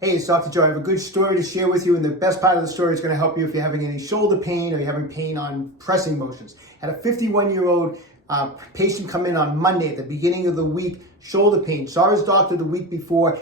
Hey, it's Dr. Joe. I have a good story to share with you, and the best part of the story is going to help you if you're having any shoulder pain or you're having pain on pressing motions. I had a 51-year-old patient come in on Monday at the beginning of the week, shoulder pain. Saw his doctor the week before.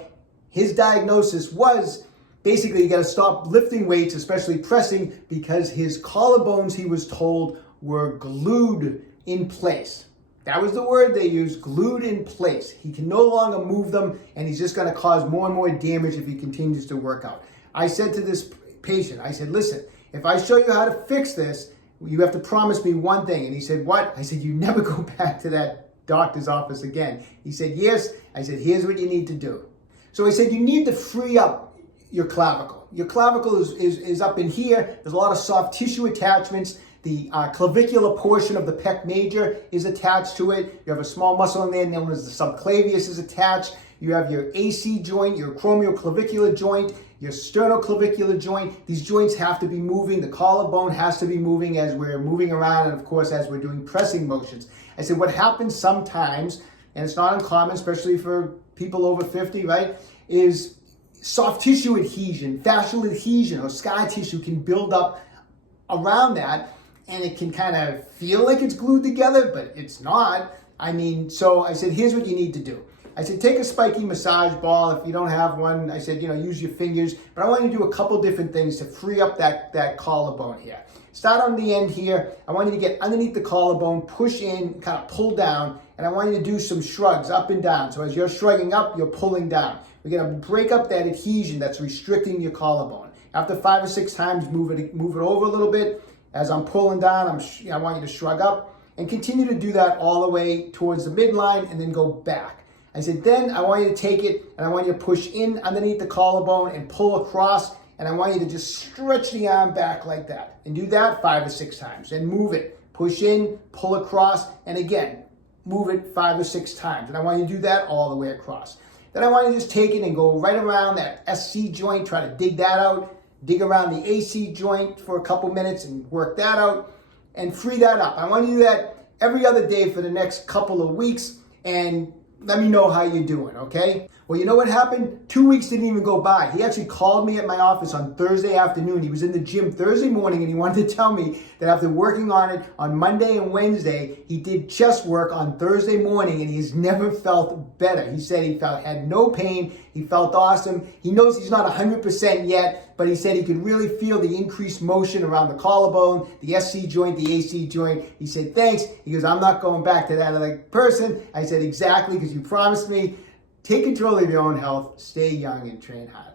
His diagnosis was basically you got to stop lifting weights, especially pressing, because his collarbones, he was told, were glued in place. That was the word they used, glued in place. He can no longer move them, and he's just going to cause more and more damage if he continues to work out. I said to this patient, I said, listen, if I show you how to fix this, you have to promise me one thing. And he said, what? I said, you never go back to that doctor's office again. He said, yes. I said, here's what you need to do. So I said, you need to free up your clavicle. Your clavicle is up in here. There's a lot of soft tissue attachments. The clavicular portion of the pec major is attached to it. You have a small muscle in there known as the subclavius is attached. You have your AC joint, your acromial clavicular joint, your sternoclavicular joint. These joints have to be moving. The collarbone has to be moving as we're moving around, and of course as we're doing pressing motions. I said what happens sometimes, and it's not uncommon, especially for people over 50, right, is soft tissue adhesion, fascial adhesion, or scar tissue can build up around that. And it can kind of feel like it's glued together, but it's not. So I said, here's what you need to do. I said, take a spiky massage ball. If you don't have one, I said, use your fingers. But I want you to do a couple different things to free up that collarbone here. Start on the end here. I want you to get underneath the collarbone, push in, kind of pull down. And I want you to do some shrugs up and down. So as you're shrugging up, you're pulling down. We're going to break up that adhesion that's restricting your collarbone. After 5 or 6 times, move it over a little bit. As I'm pulling down, I want you to shrug up and continue to do that all the way towards the midline and then go back. I said, then I want you to take it and I want you to push in underneath the collarbone and pull across, and I want you to just stretch the arm back like that. And do that 5 or 6 times and move it. Push in, pull across, and again, move it 5 or 6 times. And I want you to do that all the way across. Then I want you to just take it and go right around that SC joint, try to dig that out. Dig around the AC joint for a couple minutes and work that out and free that up. I want you to do that every other day for the next couple of weeks, and let me know how you're doing, okay? Well, you know what happened? 2 weeks didn't even go by. He actually called me at my office on Thursday afternoon. He was in the gym Thursday morning, and he wanted to tell me that after working on it on Monday and Wednesday, he did chest work on Thursday morning, and he's never felt better. He said he had no pain. He felt awesome. He knows he's not 100% yet, but he said he could really feel the increased motion around the collarbone, the SC joint, the AC joint. He said, thanks. He goes, I'm not going back to that other person. I said, exactly, because you promised me. Take control of your own health, stay young, and train hard.